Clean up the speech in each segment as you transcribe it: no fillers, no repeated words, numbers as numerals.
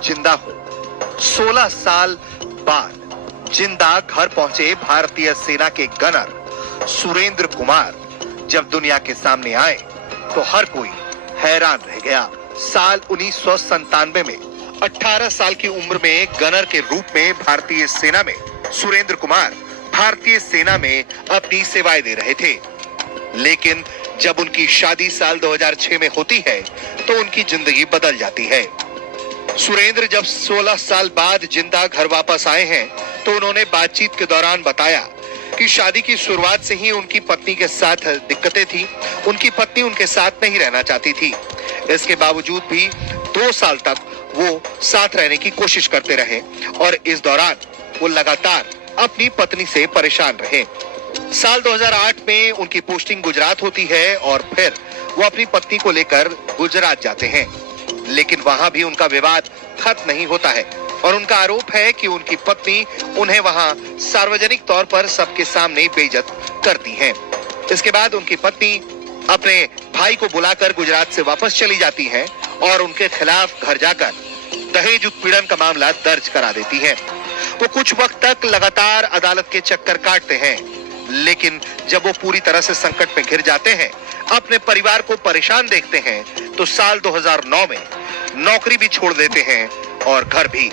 जिंदा हूं। 16 साल बाद जिंदा घर पहुंचे भारतीय सेना के गनर सुरेंद्र कुमार जब दुनिया के सामने आए तो हर कोई हैरान रह गया। साल 1997 में 18 साल की उम्र में गनर के रूप में भारतीय सेना में सुरेंद्र कुमार भारतीय सेना में अपनी सेवाएं दे रहे थे, लेकिन जब उनकी शादी साल 2006 में होती है तो उनकी जिंदगी बदल जाती है। सुरेंद्र जब 16 साल बाद जिंदा घर वापस आए हैं तो उन्होंने बातचीत के दौरान बताया कि शादी की शुरुआत से ही उनकी पत्नी के साथ दिक्कतें थी। उनकी पत्नी उनके साथ नहीं रहना चाहती थी। इसके बावजूद भी 2 साल तक वो साथ रहने की कोशिश करते रहे और इस दौरान वो लगातार अपनी पत्नी से परेशान रहे। साल 2008 में उनकी पोस्टिंग गुजरात होती है और फिर वो अपनी पत्नी को लेकर गुजरात जाते हैं, लेकिन वहां भी उनका विवाद खत्म नहीं होता है और उनका आरोप है कि उनकी पत्नी उन्हें वहां सार्वजनिक तौर पर सबके सामने बेइज्जत करती हैं। इसके बाद उनकी पत्नी अपने भाई को बुलाकर गुजरात से वापस चली जाती हैं और उनके खिलाफ घर जाकर दहेज उत्पीड़न का मामला दर्ज करा देती हैं। वो कुछ वक्त तक लगातार अदालत के चक्कर काटते हैं, लेकिन जब वो पूरी तरह से संकट में घिर जाते हैं, अपने परिवार को परेशान देखते हैं, तो साल 2009 में नौकरी भी छोड़ देते हैं और घर भी।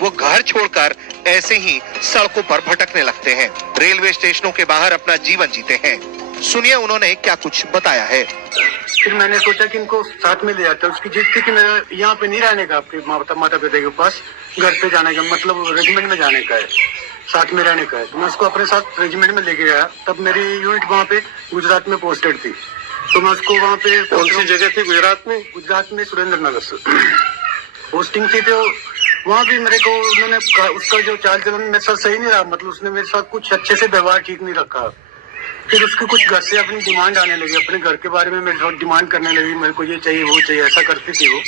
वो घर छोड़कर ऐसे ही सड़कों पर भटकने लगते हैं, रेलवे स्टेशनों के बाहर अपना जीवन जीते हैं। सुनिए उन्होंने क्या कुछ बताया है। फिर मैंने सोचा कि इनको साथ में ले जाता। उसकी जिद थी कि मेरा यहाँ पे नहीं रहने का, आपके माता पिता के पास घर पे जाने का, मतलब रेजिमेंट में जाने का है, साथ में रहने का है। तो मैं उसको अपने साथ रेजिमेंट में लेके गया। तब मेरी यूनिट वहाँ पे गुजरात में पोस्टेड थी, तो मैं उसको वहाँ पे कौन सी जगह थी गुजरात में सुरेंद्र नगर से पोस्टिंग थी। तो वहाँ भी मेरे को उन्होंने उसका जो चाल चलन मेरे साथ सही नहीं रहा, मतलब उसने मेरे साथ कुछ अच्छे से व्यवहार ठीक नहीं रखा। फिर उसकी कुछ घर से अपनी डिमांड आने लगी, अपने घर के बारे में मेरे साथ डिमांड करने लगी, मेरे को ये चाहिए वो चाहिए, ऐसा करती थी वो।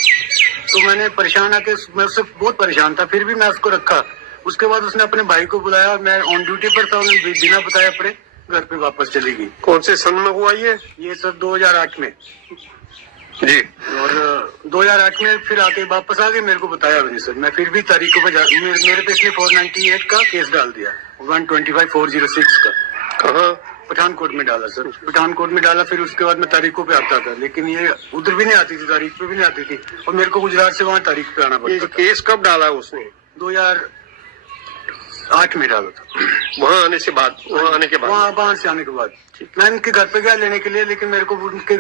तो मैंने परेशान आके, मैं उससे बहुत परेशान था, फिर भी मैं उसको रखा। उसके बाद उसने अपने भाई को बुलाया, मैं ऑन ड्यूटी पर था, उन्हें बिना बताए अपने घर पे वापस चली गई। कौन से सन में हुआ ये सर 2008 में जी। और 2008 में फिर आके वापस आ गए, मेरे को बताया नहीं सर। मैं फिर भी तारीखों पे मेरे पे इसने 498 का केस डाल दिया, 125/406 का। कहाँ? पठानकोट में डाला सर, पठानकोट में डाला। फिर उसके बाद मैं तारीखों पे आता था, लेकिन ये उधर भी नहीं आती थी, तारीख पे भी नहीं आती थी, और मेरे को गुजरात से वहाँ तारीख पे आना पड़ता था। केस कब डाला उसने? 2008 में डाला था। वहाँ आने से बाद, वहाँ आने के बाद, वहाँ बाहर से आने के बाद मैं इनके घर पे गया लेने के लिए, लेकिन मेरे को उनके घर